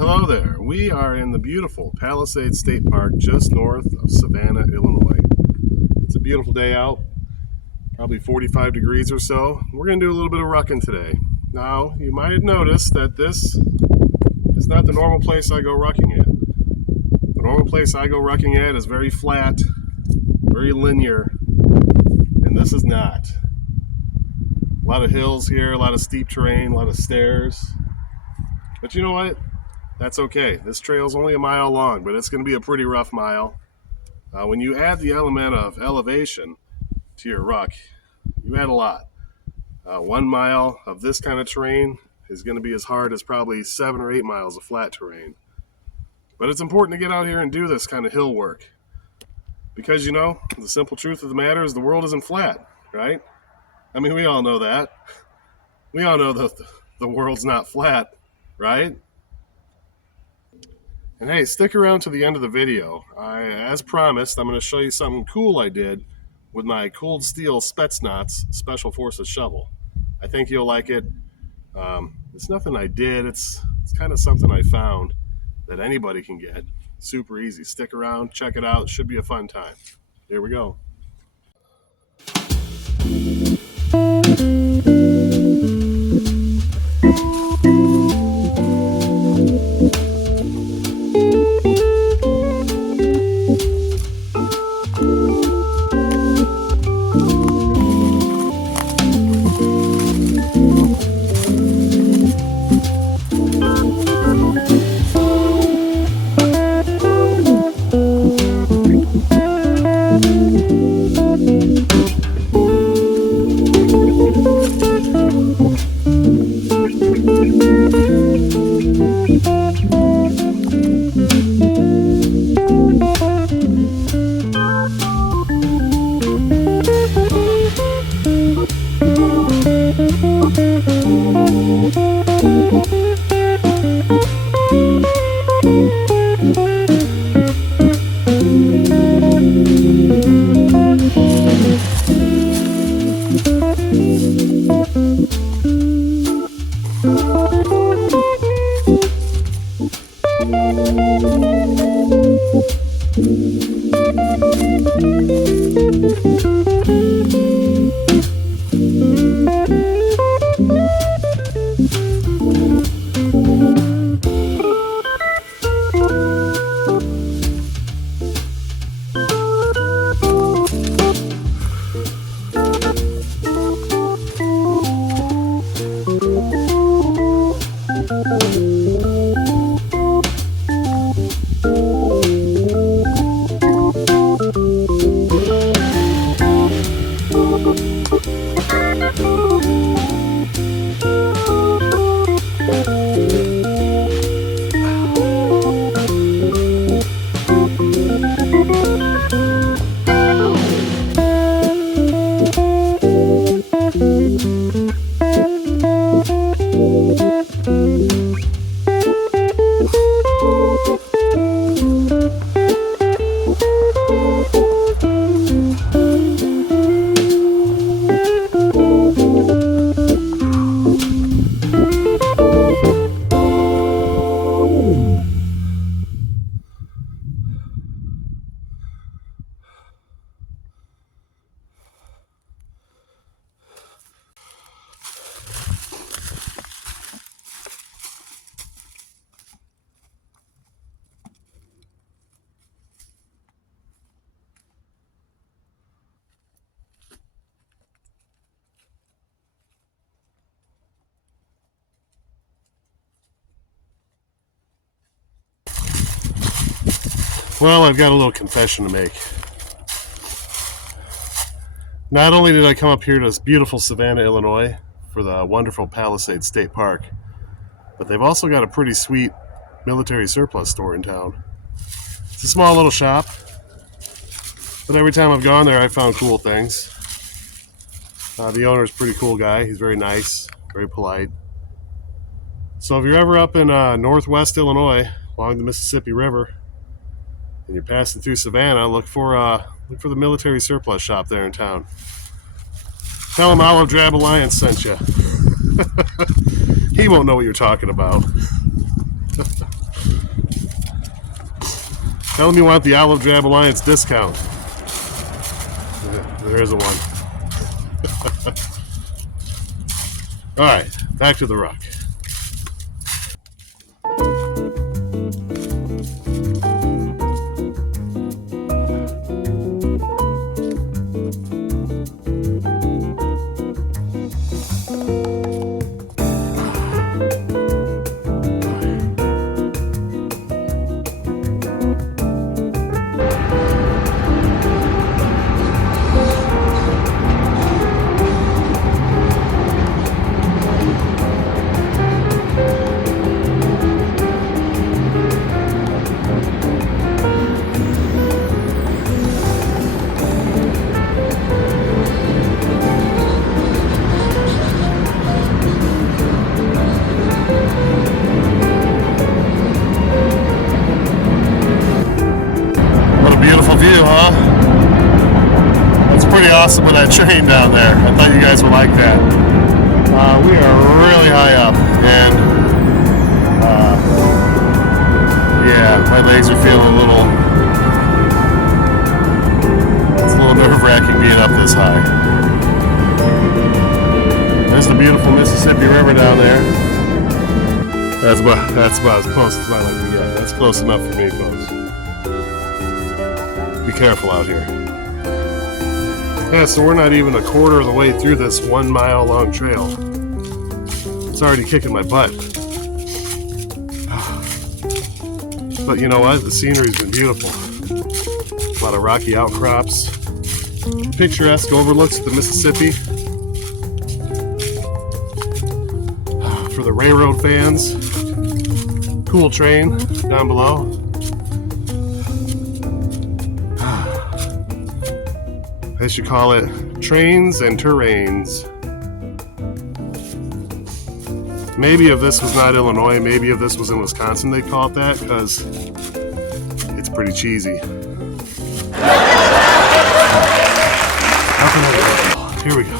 Hello there. We are in the beautiful Palisades State Park just north of Savannah, Illinois. It's a beautiful day out, probably 45 degrees or so. We're going to do a little bit of rucking today. Now, you might have noticed that this is not the normal place I go rucking at. The normal place I go rucking at is very flat, very linear, and this is not. A lot of hills here, a lot of steep terrain, a lot of stairs. But you know what? That's okay. This trail is only a mile long, but it's going to be a pretty rough mile. When you add the element of elevation to your ruck, you add a lot. 1 mile of this kind of terrain is going to be as hard as probably 7 or 8 miles of flat terrain. But it's important to get out here and do this kind of hill work. Because, you know, the simple truth of the matter is the world isn't flat, right? I mean, we all know that. We all know that the world's not flat, right? And hey, stick around to the end of the video. As promised, I'm going to show you something cool I did with my cold steel Spetsnaz Special Forces shovel. I think you'll like it. It's nothing I did. It's kind of something I found that anybody can get. Super easy. Stick around, check it out. It should be a fun time. Here we go. Well, I've got a little confession to make. Not only did I come up here to this beautiful Savannah, Illinois for the wonderful Palisades State Park, but they've also got a pretty sweet military surplus store in town. It's a small little shop, but every time I've gone there, I've found cool things. The owner's a pretty cool guy. He's very nice, very polite. So if you're ever up in northwest Illinois along the Mississippi River, and you're passing through Savannah, look for the military surplus shop there in town. Tell him Olive Drab Alliance sent you. He won't know what you're talking about. Tell them you want the Olive Drab Alliance discount. There is a one. Alright, back to the ruck. View, huh? That's pretty awesome with that train down there. I thought you guys would like that. We are really high up, and yeah, my legs are feeling it's a little nerve-wracking being up this high. There's the beautiful Mississippi River down there. That's about as close as I like to get. That's close enough for me, folks. Be careful out here. Yeah, so we're not even a quarter of the way through this 1 mile long trail. It's already kicking my butt. But you know what? The scenery's been beautiful. A lot of rocky outcrops, picturesque overlooks at the Mississippi. For the railroad fans, cool train down below. They should call it trains and terrains. Maybe if this was not Illinois, maybe if this was in Wisconsin, they'd call it that, because it's pretty cheesy. Here we go.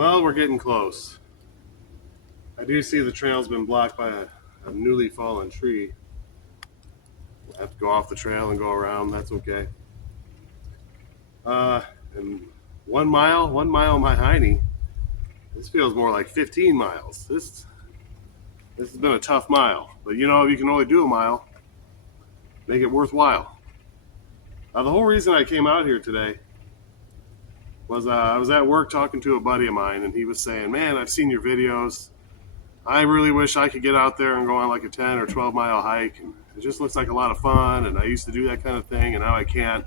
Well, we're getting close. I do see the trail's been blocked by a newly fallen tree. We'll have to go off the trail and go around. That's okay. And 1 mile my hiney. This feels more like 15 miles. This has been a tough mile. But you know, if you can only do a mile, make it worthwhile. The whole reason I came out here today was I was at work talking to a buddy of mine, and he was saying, man, I've seen your videos. I really wish I could get out there and go on like a 10 or 12 mile hike. And it just looks like a lot of fun, and I used to do that kind of thing, and now I can't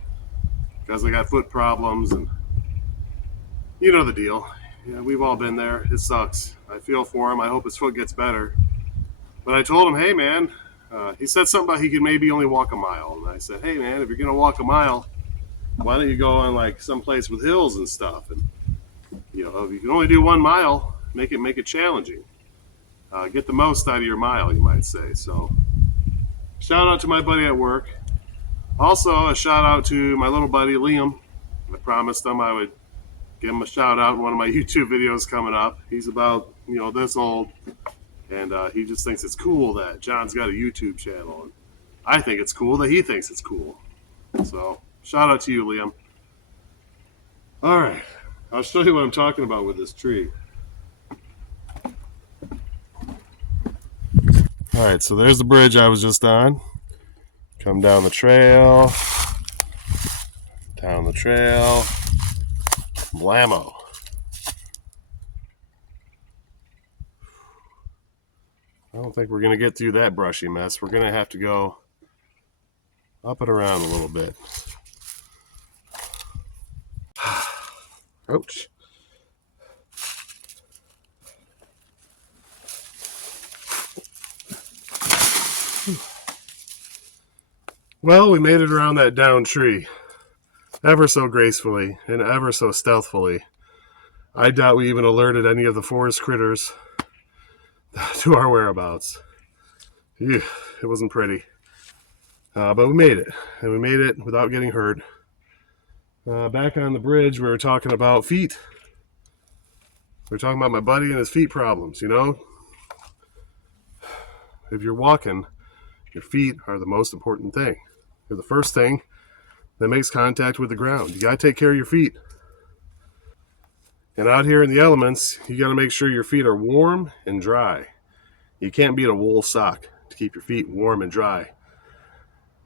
because I got foot problems, and you know the deal. Yeah, we've all been there. It sucks. I feel for him. I hope his foot gets better. But I told him, hey, man, he said something about he could maybe only walk a mile. And I said, hey, man, if you're going to walk a mile, why don't you go on like someplace with hills and stuff? And, you know, if you can only do 1 mile, make it challenging. Get the most out of your mile, you might say. So shout out to my buddy at work. Also, a shout out to my little buddy, Liam. I promised him I would give him a shout out in one of my YouTube videos coming up. He's about, you know, this old, and he just thinks it's cool that John's got a YouTube channel. And I think it's cool that he thinks it's cool. So shout out to you, Liam. All right, I'll show you what I'm talking about with this tree. All right, so there's the bridge I was just on. Come down the trail, blammo. I don't think we're going to get through that brushy mess. We're going to have to go up and around a little bit. Ouch. Well, we made it around that downed tree, ever so gracefully and ever so stealthily. I doubt we even alerted any of the forest critters to our whereabouts. Ew, it wasn't pretty. But we made it, and we made it without getting hurt. Back on the bridge, we were talking about feet. We were talking about my buddy and his feet problems, you know? If you're walking, your feet are the most important thing. They're the first thing that makes contact with the ground. You got to take care of your feet. And out here in the elements, you got to make sure your feet are warm and dry. You can't beat a wool sock to keep your feet warm and dry.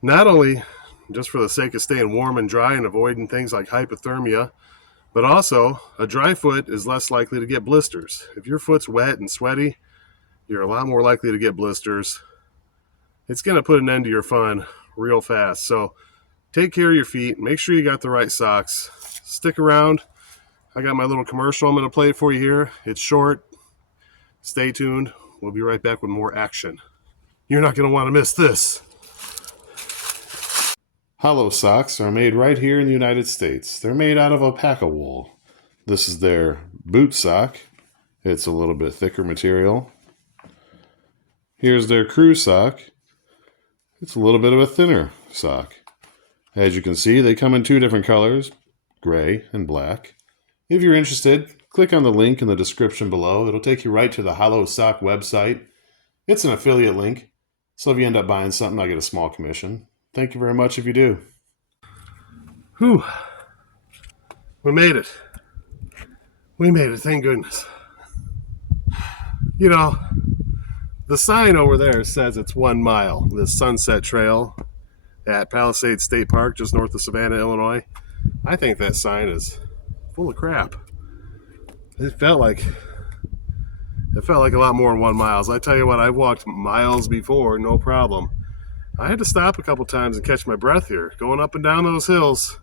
Not only just for the sake of staying warm and dry and avoiding things like hypothermia, but also a dry foot is less likely to get blisters. If your foot's wet and sweaty, you're a lot more likely to get blisters. It's going to put an end to your fun real fast. So take care of your feet. Make sure you got the right socks. Stick around. I got my little commercial I'm going to play for you here. It's short. Stay tuned. We'll be right back with more action. You're not going to want to miss this. Hollow socks are made right here in the United States. They're made out of alpaca wool. This is their boot sock. It's a little bit thicker material. Here's their crew sock. It's a little bit of a thinner sock. As you can see, they come in 2 different colors, gray and black. If you're interested, click on the link in the description below. It'll take you right to the Hollow Sock website. It's an affiliate link, so if you end up buying something, I get a small commission. Thank you very much if you do. Whew. We made it. We made it, thank goodness. You know, the sign over there says it's 1 mile, this Sunset Trail at Palisades State Park, just north of Savannah, Illinois. I think that sign is full of crap. It felt like a lot more than 1 mile. I tell you what, I've walked miles before, no problem. I had to stop a couple times and catch my breath here. Going up and down those hills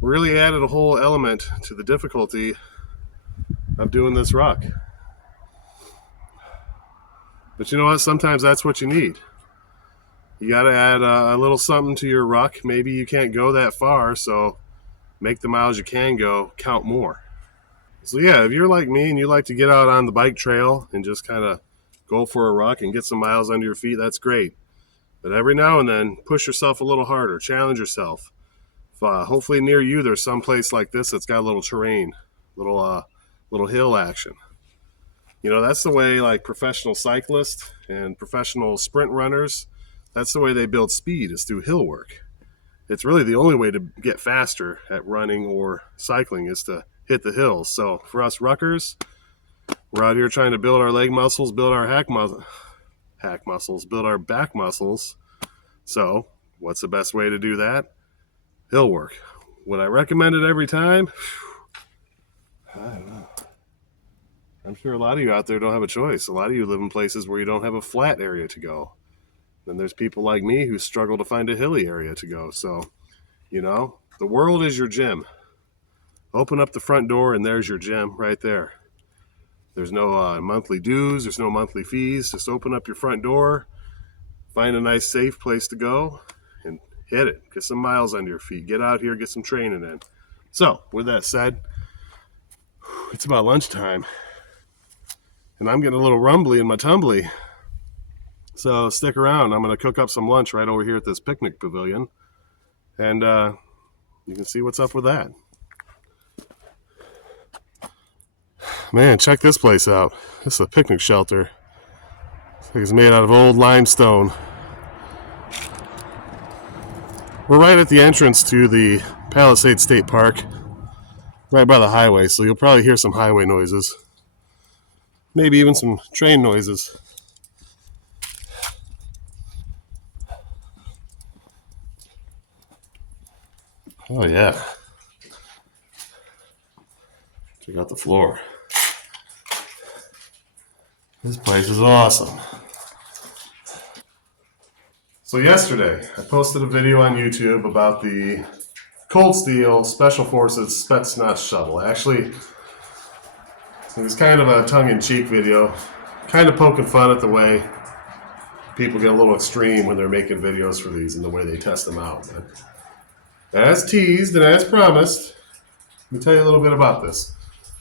really added a whole element to the difficulty of doing this ruck. But you know what? Sometimes that's what you need. You got to add a little something to your ruck. Maybe you can't go that far, so make the miles you can go count more. So yeah, if you're like me and you like to get out on the bike trail and just kind of go for a ruck and get some miles under your feet, that's great. But every now and then, push yourself a little harder. Challenge yourself. Hopefully near you there's some place like this that's got a little terrain, little little hill action. You know, that's the way like professional cyclists and professional sprint runners, that's the way they build speed, is through hill work. It's really the only way to get faster at running or cycling is to hit the hills. So for us ruckers, we're out here trying to build our leg muscles, build our muscles, build our back muscles. So what's the best way to do that? Hill work. Would I recommend it every time? I don't know. I'm sure a lot of you out there don't have a choice. A lot of you live in places where you don't have a flat area to go. Then there's people like me who struggle to find a hilly area to go. So, you know, the world is your gym. Open up the front door and there's your gym right there. There's no monthly dues. There's no monthly fees. Just open up your front door, find a nice safe place to go, and hit it. Get some miles under your feet. Get out here, get some training in. So, with that said, it's about lunchtime, and I'm getting a little rumbly in my tumbly. So stick around. I'm going to cook up some lunch right over here at this picnic pavilion, and you can see what's up with that. Man, check this place out. This is a picnic shelter. It's made out of old limestone. We're right at the entrance to the Palisades State Park, right by the highway, so you'll probably hear some highway noises. Maybe even some train noises. Oh yeah. Check out the floor. This place is awesome. So yesterday, I posted a video on YouTube about the Cold Steel Special Forces Spetsnaz shovel. Actually, it was kind of a tongue-in-cheek video, kind of poking fun at the way people get a little extreme when they're making videos for these and the way they test them out. But as teased and as promised, let me tell you a little bit about this.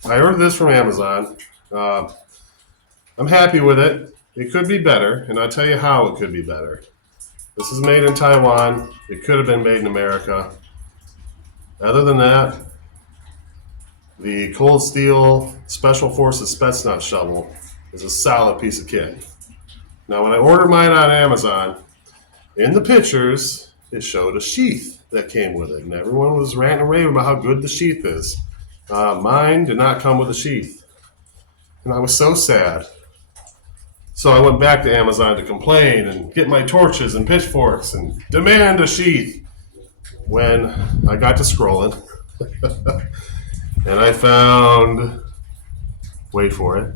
I ordered this from Amazon. I'm happy with it. It could be better, and I'll tell you how it could be better. This is made in Taiwan. It could have been made in America. Other than that, the Cold Steel Special Forces Spetsnaz shovel is a solid piece of kit. Now, when I ordered mine on Amazon, in the pictures, it showed a sheath that came with it, and everyone was ranting and raving about how good the sheath is. Mine did not come with a sheath, and I was so sad. So I went back to Amazon to complain and get my torches and pitchforks and demand a sheath. When I got to scrolling, and I found, wait for it,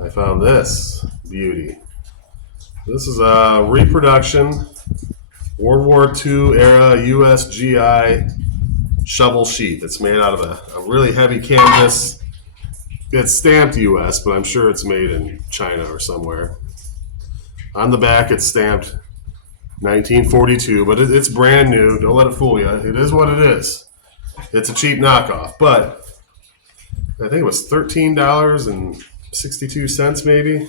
I found this beauty. This is a reproduction World War II era USGI shovel sheath. It's made out of a really heavy canvas. It's stamped US, but I'm sure it's made in China or somewhere. On the back, it's stamped 1942, but it's brand new. Don't let it fool you. It is what it is. It's a cheap knockoff, but I think it was $13.62 maybe.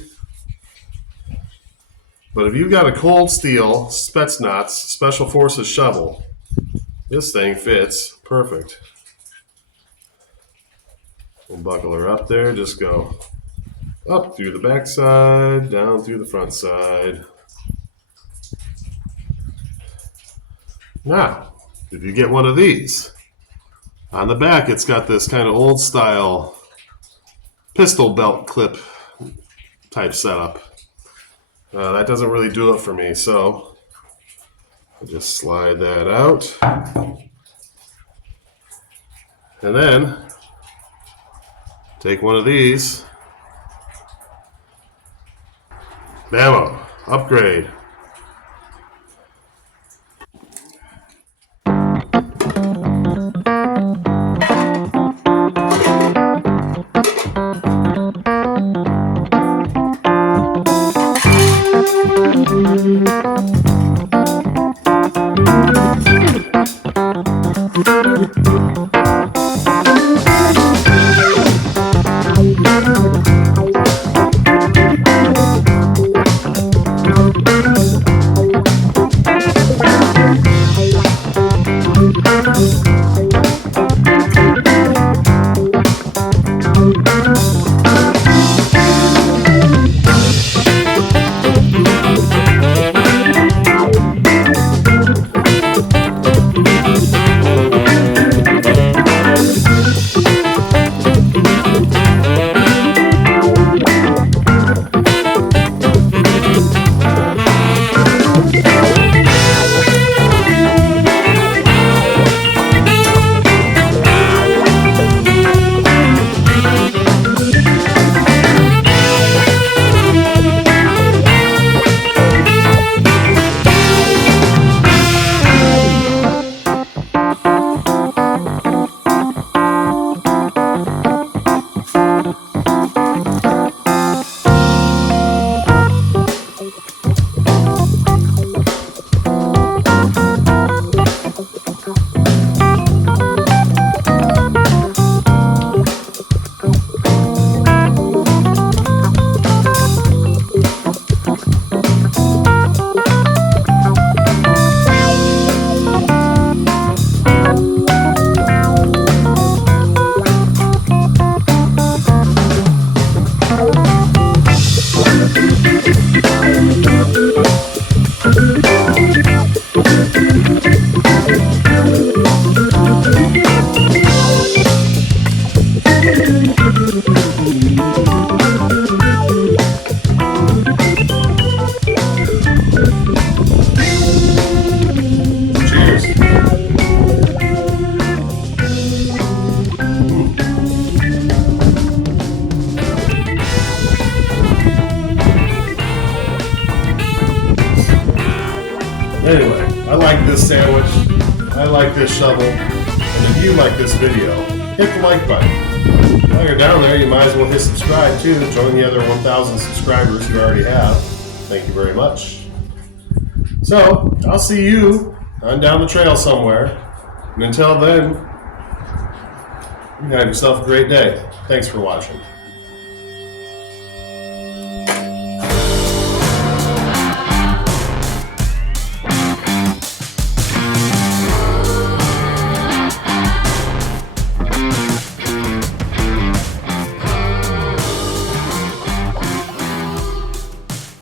But if you've got a Cold Steel Spetsnaz Special Forces shovel, this thing fits perfect. We'll buckle her up there. Just go up through the back side, down through the front side. Now, if you get one of these, on the back it's got this kind of old style pistol belt clip type setup. That doesn't really do it for me, so I'll just slide that out. And then take one of these. Bammo, upgrade. Anyway, I like this sandwich. I like this shovel. And if you like this video, hit the like button. While you're down there, you might as well hit subscribe too. Join the other 1,000 subscribers you already have. Thank you very much. So, I'll see you on down the trail somewhere. And until then, you have yourself a great day. Thanks for watching.